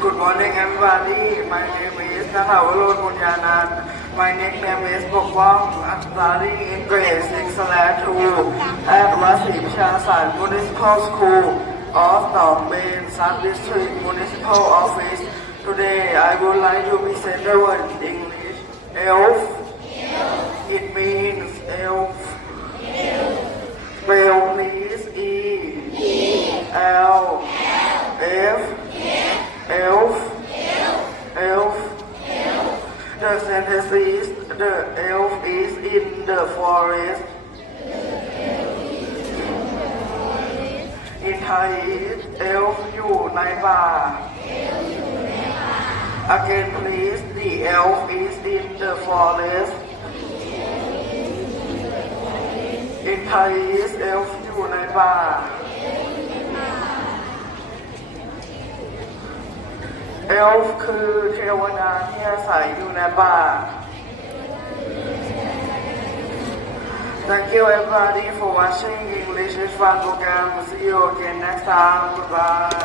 Good morning, everybody. My name is Nathavalon Munyanan. My nickname is Pokpong. I'm studying in grade 6/2 at Wasim Chasan Municipal School of Tong Ben Sub-District Municipal Office. Today, I would like to present the word English. Elf. It means elf. Spell please. E-L-F. Elf. Elf. The sentence is the elf is in the forest. In Thai is elf อยู่ในป่า Again please, the elf is in the forest. In Thai is elf อยู่ในป่า Elf คือเทวดาที่อาศัยอยู่ในป่า Thank you everybody for watching English is Fun program. See you again next time. Goodbye.